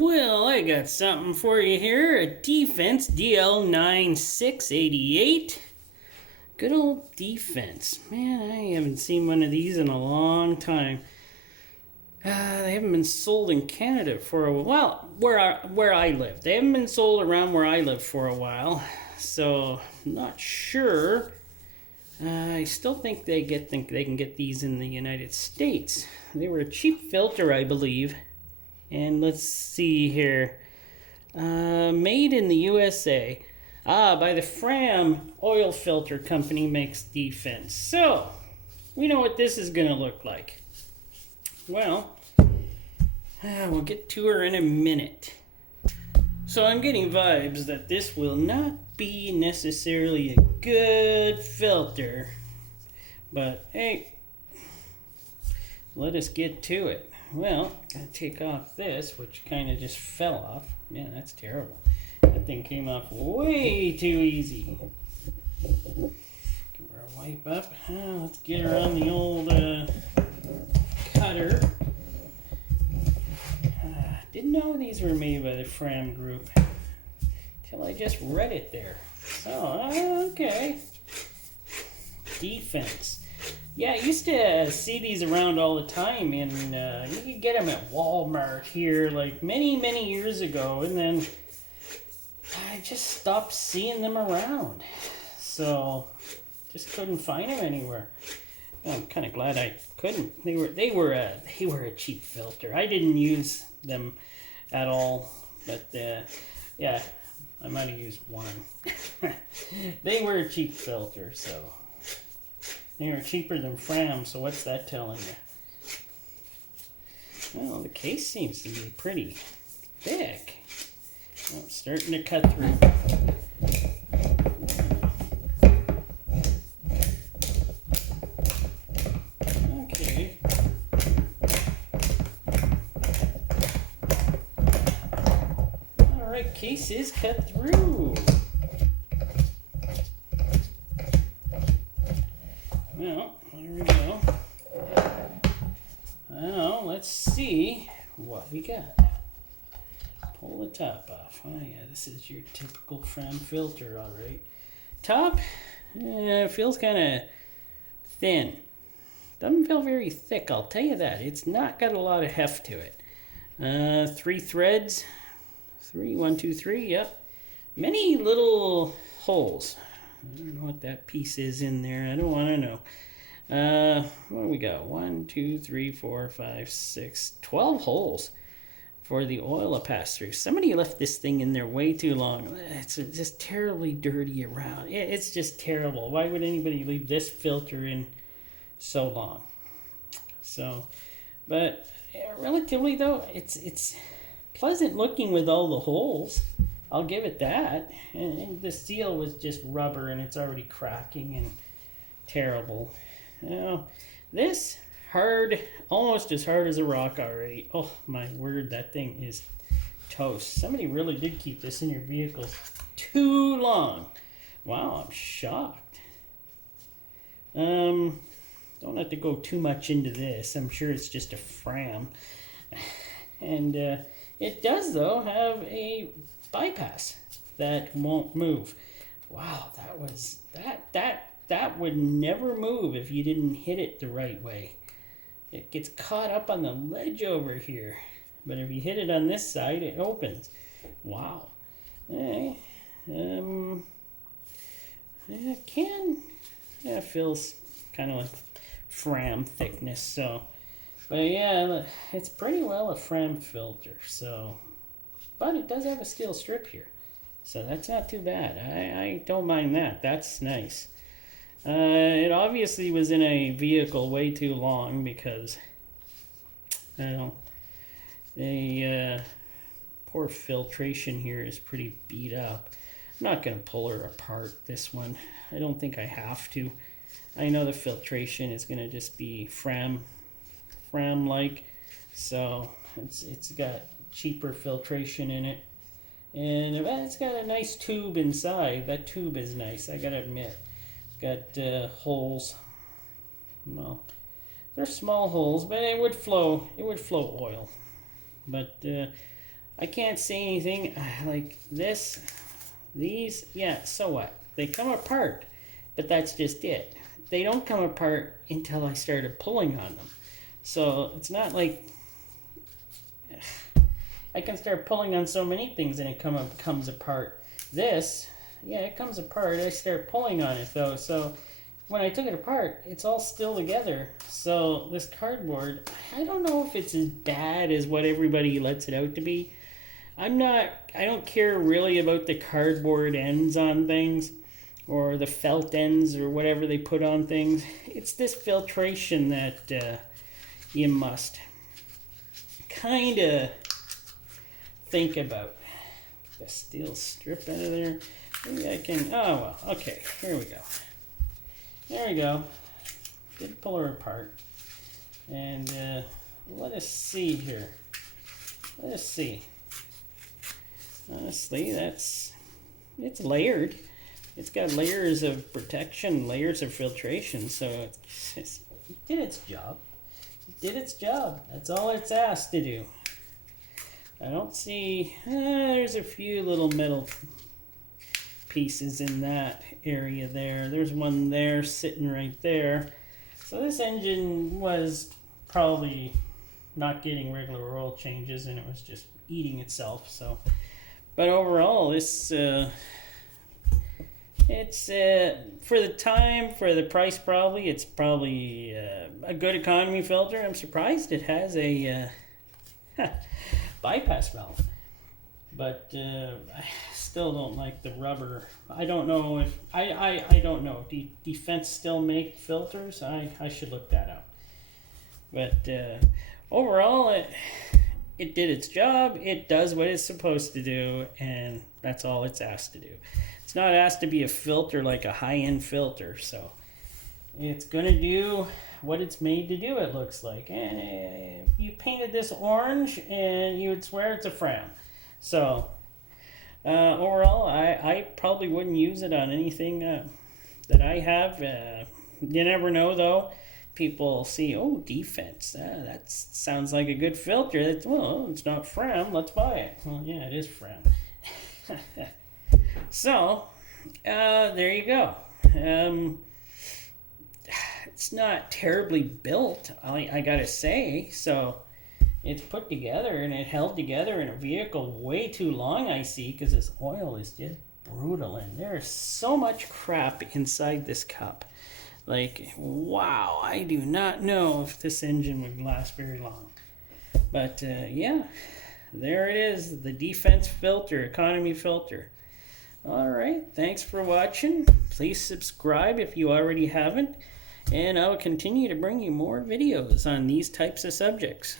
Well, I got something for you here. A Defense DL9688. Good old Defense. Man, I haven't seen one of these in a long time. They haven't been sold in Canada for a while. Where I live. They haven't been sold around where I live for a while. So, not sure. I still think they can get these in the United States. They were a cheap filter, I believe. And let's see here. Made in the USA. By the Fram oil filter company makes Defense. So, we know what this is going to look like. Well, we'll get to her in a minute. So I'm getting vibes that this will not be necessarily a good filter. But hey, let us get to it. Well, gotta take off this, which kind of just fell off. Man, that's terrible. That thing came off way too easy. Give her a wipe up. Let's get her on the old cutter. Didn't know these were made by the Fram Group till I just read it there. So, okay. Defense. Yeah, I used to see these around all the time, and you could get them at Walmart here like many years ago, and then I just stopped seeing them around. So, just couldn't find them anywhere. I'm kind of glad I couldn't. They were a cheap filter. I didn't use them at all, but yeah, I might have used one. They were a cheap filter, so they were cheaper than Fram. So what's that telling you? Well, the case seems to be pretty thick. Oh, it's starting to cut through. Case is cut through. Well, there we go. Now, let's see what we got. Pull the top off. Oh yeah, this is your typical Fram filter, alright. Top, feels kind of thin. Doesn't feel very thick, I'll tell you that. It's not got a lot of heft to it. 3 threads. 1, 2, 3, yep. Many little holes. I don't know what that piece is in there. I don't want to know. What do we got? 1, 2, 3, 4, 5, 6, 12 holes for the oil to pass through. Somebody left this thing in there way too long. It's just terribly dirty around. It's just terrible. Why would anybody leave this filter in so long? So, but relatively though, it's pleasant looking with all the holes. I'll give it that. And the seal was just rubber and it's already cracking and terrible. Now, this hard, almost as hard as a rock already. Oh my word, that thing is toast. Somebody really did keep this in your vehicle too long. Wow, I'm shocked. Don't have to go too much into this. I'm sure it's just a Fram. And it does, though, have a bypass that won't move. Wow, that would never move if you didn't hit it the right way. It gets caught up on the ledge over here, but if you hit it on this side, it opens. Wow. It feels kind of like Fram thickness, so. But yeah, it's pretty well a Fram filter, so. But it does have a steel strip here, so that's not too bad. I don't mind that. That's nice. It obviously was in a vehicle way too long because, the poor filtration here is pretty beat up. I'm not going to pull her apart, this one. I don't think I have to. I know the filtration is going to just be Fram-like, so it's got cheaper filtration in it, and it's got a nice tube inside. That tube is nice, I gotta admit. It's got holes. Well, they're small holes, but it would flow oil. But I can't say anything like this. These, yeah, so what? They come apart, but that's just it. They don't come apart until I started pulling on them. So it's not like I can start pulling on so many things and it comes apart. This, yeah, it comes apart. I start pulling on it though. So when I took it apart, it's all still together. So this cardboard, I don't know if it's as bad as what everybody lets it out to be. I don't care really about the cardboard ends on things or the felt ends or whatever they put on things. It's this filtration that you must kind of think about. The steel strip out of there. Maybe I can, oh well, okay, here we go. There we go. Did pull her apart. And let us see here. Let us see. Honestly, it's layered. It's got layers of protection, layers of filtration, so it did its job. It did its job. That's all it's asked to do. I don't see, there's a few little metal pieces in that area there. There's one there sitting right there. So this engine was probably not getting regular oil changes and it was just eating itself. So, but overall, this it's for the time, for the price, it's probably a good economy filter. I'm surprised it has a bypass valve, but I still don't like the rubber. I don't know if I don't know. Do Defense still make filters? I should look that up. But overall, it did its job. It does what it's supposed to do, and that's all it's asked to do. It's not asked to be a filter like a high-end filter, so it's gonna do what it's made to do, it looks like. And if you painted this orange, and you would swear it's a Fram. So overall, I probably wouldn't use it on anything that I have. You never know, though. People see, oh, Defense, that sounds like a good filter. Well, it's not Fram, let's buy it. Well, yeah, it is Fram. So, there you go. It's not terribly built, I gotta say. So it's put together and it held together in a vehicle way too long, I see, because this oil is just brutal and there's so much crap inside this cup. Like, wow, I do not know if this engine would last very long. But yeah, there it is, the Defense filter, economy filter. Alright, thanks for watching. Please subscribe if you already haven't. And I'll continue to bring you more videos on these types of subjects.